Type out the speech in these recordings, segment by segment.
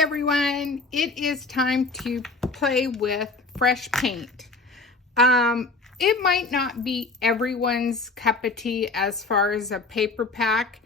everyone, it is time to play with fresh paint. It might not be everyone's cup of tea as far as a paper pack.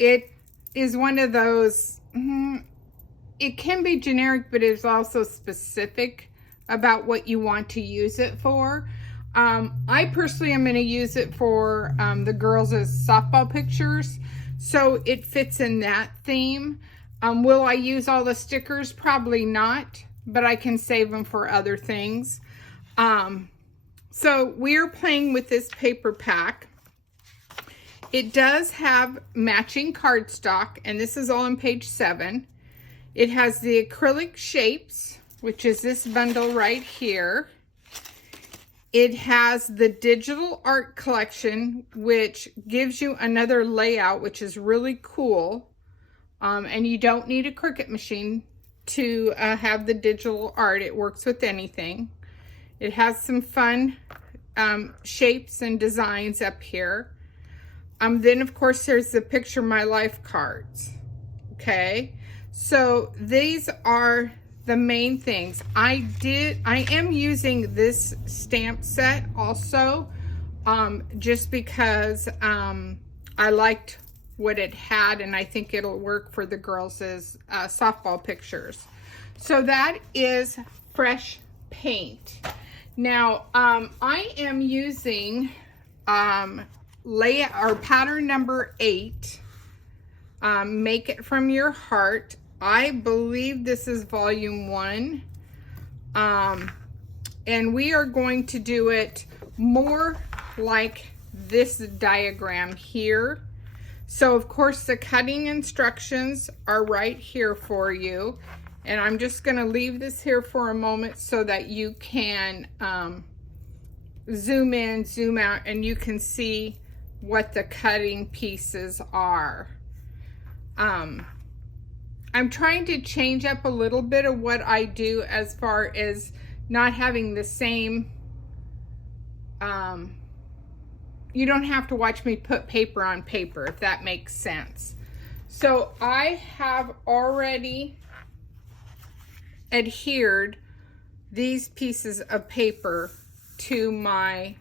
It is one of those, it can be generic, but it's also specific about what you want to use it for. I personally am going to use it for the girls' softball pictures, so it fits in that theme. Will I use all the stickers? Probably not, but I can save them for other things. So we're playing with this paper pack. It does have matching cardstock, and this is all on page 7. It has the acrylic shapes, which is this bundle right here. It has the digital art collection, which gives you another layout, which is really cool. And you don't need a Cricut machine to have the digital art. It works with anything. It has some fun shapes and designs up here. Then, of course, there's the Picture My Life cards. Okay, so these are the main things. I am using this stamp set also, just because I liked what it had, and I think it'll work for the girls' softball pictures. So that is fresh paint. Now, I am using pattern number 8, Make It From Your Heart. I believe this is volume 1. And we are going to do it more like this diagram here. So of course the cutting instructions are right here for you. And I'm just going to leave this here for a moment so that you can zoom in, zoom out, and you can see what the cutting pieces are. I'm trying to change up a little bit of what I do as far as not having the same, you don't have to watch me put paper on paper, if that makes sense. So I have already adhered these pieces of paper to my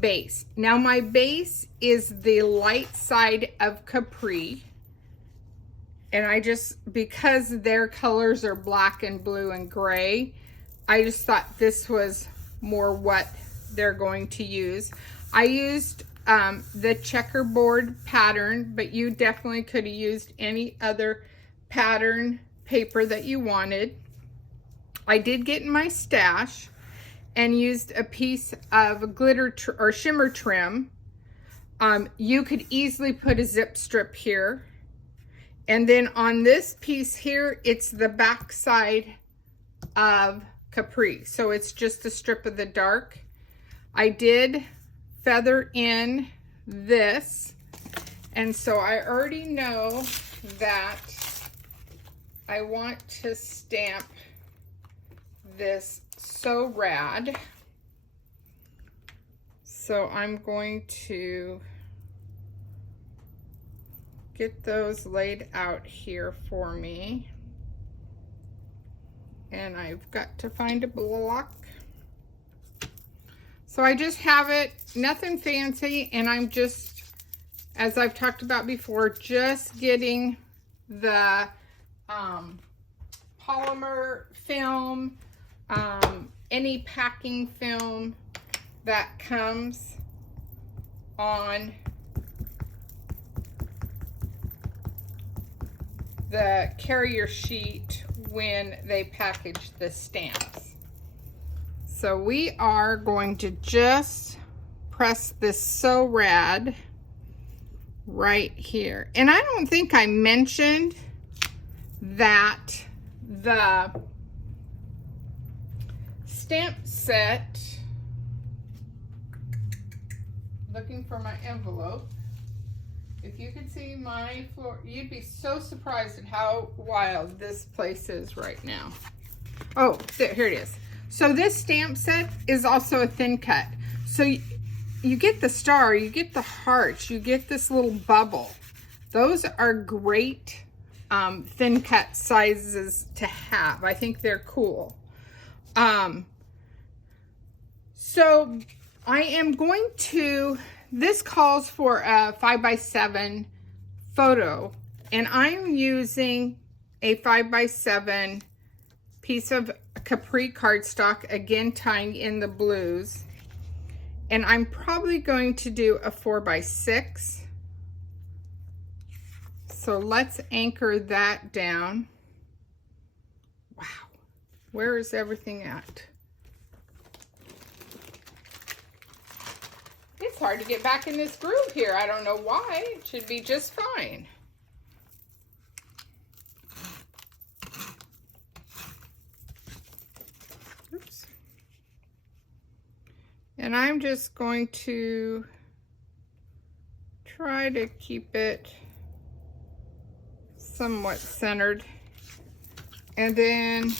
base. Now my base is the light side of Capri. And I just, because their colors are black and blue and gray, I just thought this was more what they're going to use. I used the checkerboard pattern, but you definitely could have used any other pattern paper that you wanted. I did get in my stash and used a piece of glitter or shimmer trim. You could easily put a zip strip here. And then on this piece here, it's the back side of Capri. So it's just a strip of the dark. I did feather in this. And so I already know that I want to stamp this So Rad. So I'm going to get those laid out here for me. And I've got to find a block. So I just have it, nothing fancy, and I'm just, as I've talked about before, just getting the polymer film, any packing film that comes on the carrier sheet when they package the stamps. So we are going to just press this So Rad right here. And I don't think I mentioned that the stamp set, looking for my envelope, if you could see my floor, you'd be so surprised at how wild this place is right now. Oh, here it is. So this stamp set is also a thin cut. So you get the star, you get the hearts, you get this little bubble. Those are great thin cut sizes to have. I think they're cool. So I am going to, this calls for a 5x7 photo, and I'm using a 5x7 piece of Capri cardstock, again tying in the blues, and I'm probably going to do a 4x6. So let's anchor that down. Wow, where is everything at? It's hard to get back in this groove here. I don't know why. It should be just fine. Oops. And I'm just going to try to keep it somewhat centered. And then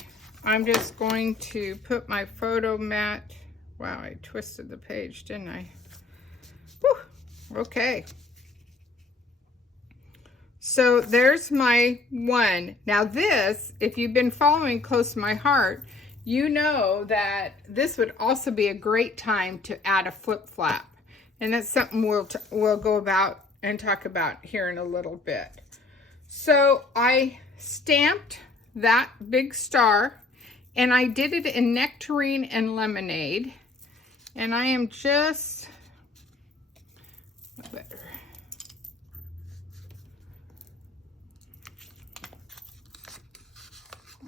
I'm just going to put my photo mat. Wow, I twisted the page, didn't I? Whew, okay. So there's my one. Now this, if you've been following Close to My Heart, you know that this would also be a great time to add a flip flap. And that's something we'll go about and talk about here in a little bit. So I stamped that big star, and I did it in Nectarine and Lemonade. And I am just,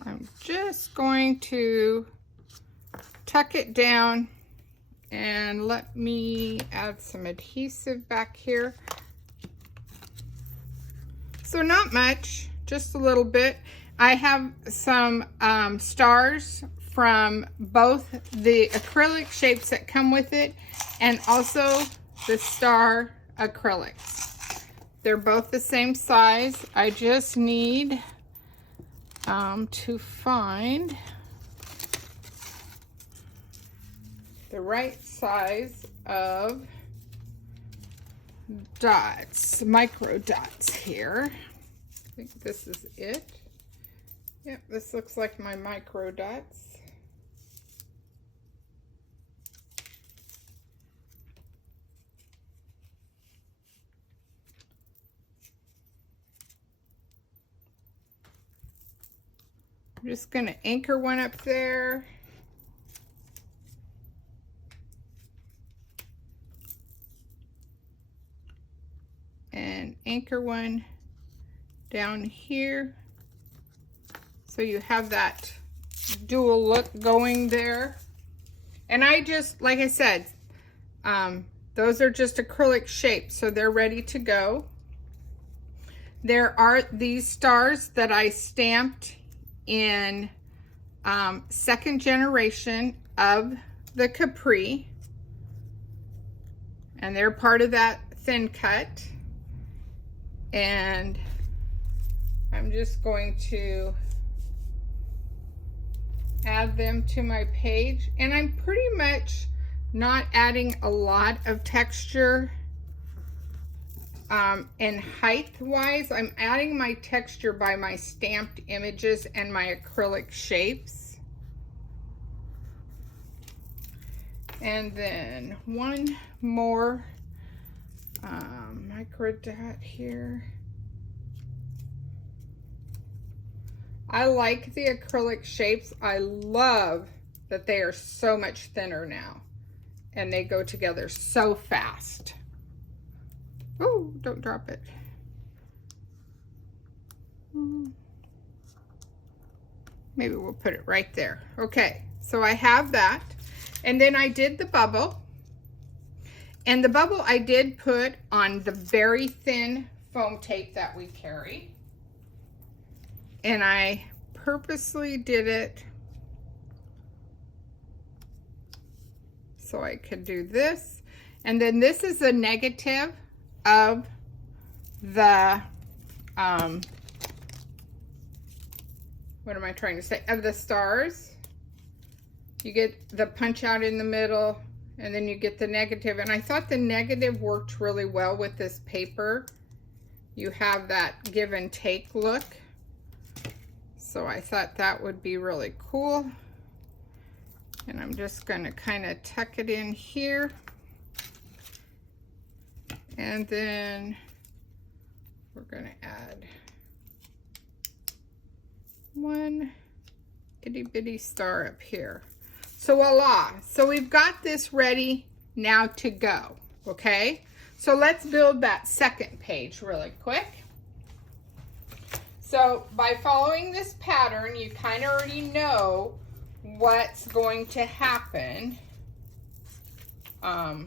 I'm just going to tuck it down, and let me add some adhesive back here. So not much, just a little bit. I have some stars from both the acrylic shapes that come with it and also the star acrylics. They're both the same size. I just need to find the right size of dots, micro dots here. I think this is it. Yep, this looks like my micro dots. I'm just going to anchor one up there. And anchor one down here. So you have that dual look going there. And I just, like I said, those are just acrylic shapes, so they're ready to go. There are these stars that I stamped in second generation of the Capri. And they're part of that thin cut. And I'm just going to add them to my page. And I'm pretty much not adding a lot of texture and height wise. I'm adding my texture by my stamped images and my acrylic shapes. And then one more micro dot here. I like the acrylic shapes. I love that they are so much thinner now and they go together so fast. Oh, don't drop it. Maybe we'll put it right there. Okay, so I have that. And then I did the bubble. And the bubble I did put on the very thin foam tape that we carry. And I purposely did it so I could do this. And then this is a negative of the, what am I trying to say? Of the stars. You get the punch out in the middle, and then you get the negative. And I thought the negative worked really well with this paper. You have that give and take look. So I thought that would be really cool. And I'm just going to kind of tuck it in here. And then we're going to add one itty bitty star up here. So voila. So we've got this ready now to go. Okay. So let's build that second page really quick. So by following this pattern, you kind of already know what's going to happen. And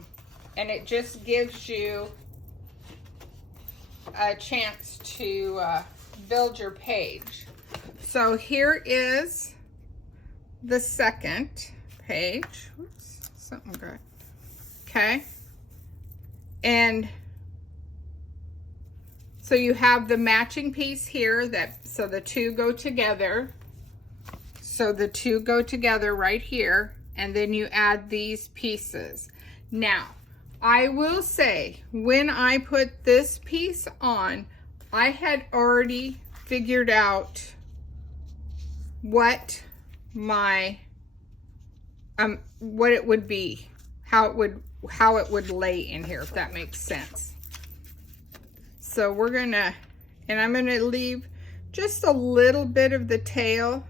it just gives you a chance to build your page. So here is the second page. Oops, something good. Okay. And so you have the matching piece here, so the two go together. So the two go together right here, and then you add these pieces. Now, I will say, when I put this piece on, I had already figured out what my, what it would be, how it would lay in here, if that makes sense. So we're gonna, and I'm gonna leave just a little bit of the tail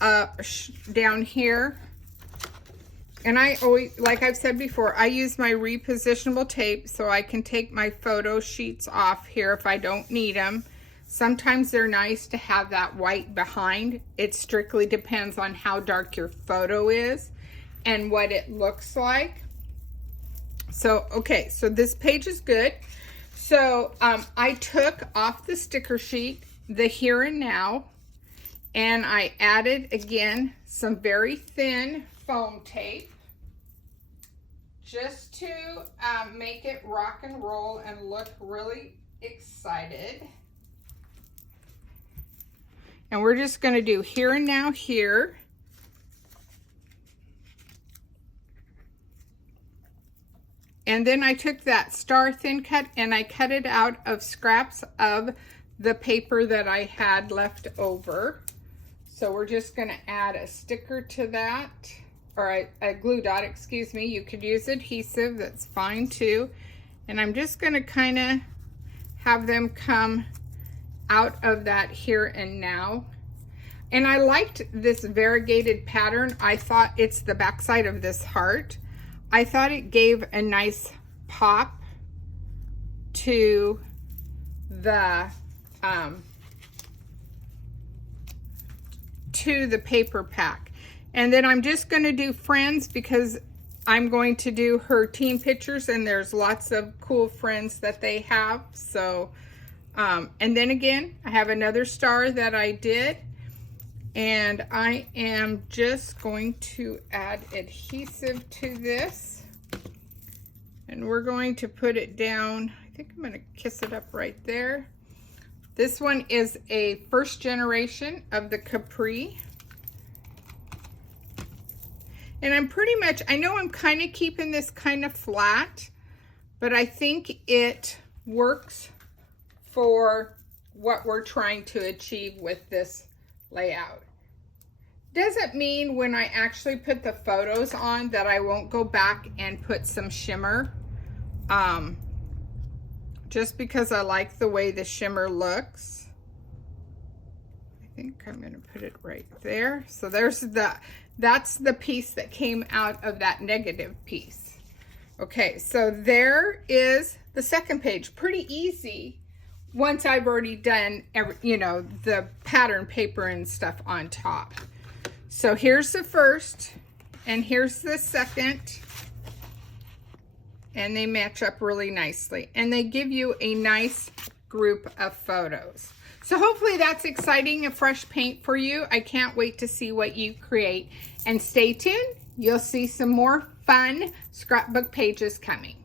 down here. And I always, like I've said before, I use my repositionable tape so I can take my photo sheets off here if I don't need them. Sometimes they're nice to have that white behind. It strictly depends on how dark your photo is and what it looks like. So, okay, so this page is good. So I took off the sticker sheet, the here and now, and I added, again, some very thin foam tape just to make it rock and roll and look really excited. And we're just going to do here and now here. And then I took that star thin cut and I cut it out of scraps of the paper that I had left over. So we're just going to add a sticker to that, or a glue dot, excuse me. You could use adhesive, that's fine too. And I'm just going to kind of have them come out of that here and now. And I liked this variegated pattern. I thought, it's the backside of this heart. I thought it gave a nice pop to the paper pack. And then I'm just going to do friends because I'm going to do her team pictures, and there's lots of cool friends that they have. So and then again, I have another star that I did, and I am just going to add adhesive to this, and we're going to put it down. I think I'm going to kiss it up right there. This one is a first generation of the Capri. And I'm pretty much, I know I'm kind of keeping this kind of flat, but I think it works for what we're trying to achieve with this layout. Doesn't mean when I actually put the photos on that I won't go back and put some shimmer. Just because I like the way the shimmer looks. I think I'm going to put it right there. So there's that's the piece that came out of that negative piece. Okay, so there is the second page. Pretty easy once I've already done the pattern paper and stuff on top. So here's the first and here's the second, and they match up really nicely, and they give you a nice group of photos. So hopefully that's exciting, a fresh paint for you. I can't wait to see what you create, and stay tuned. You'll see some more fun scrapbook pages coming.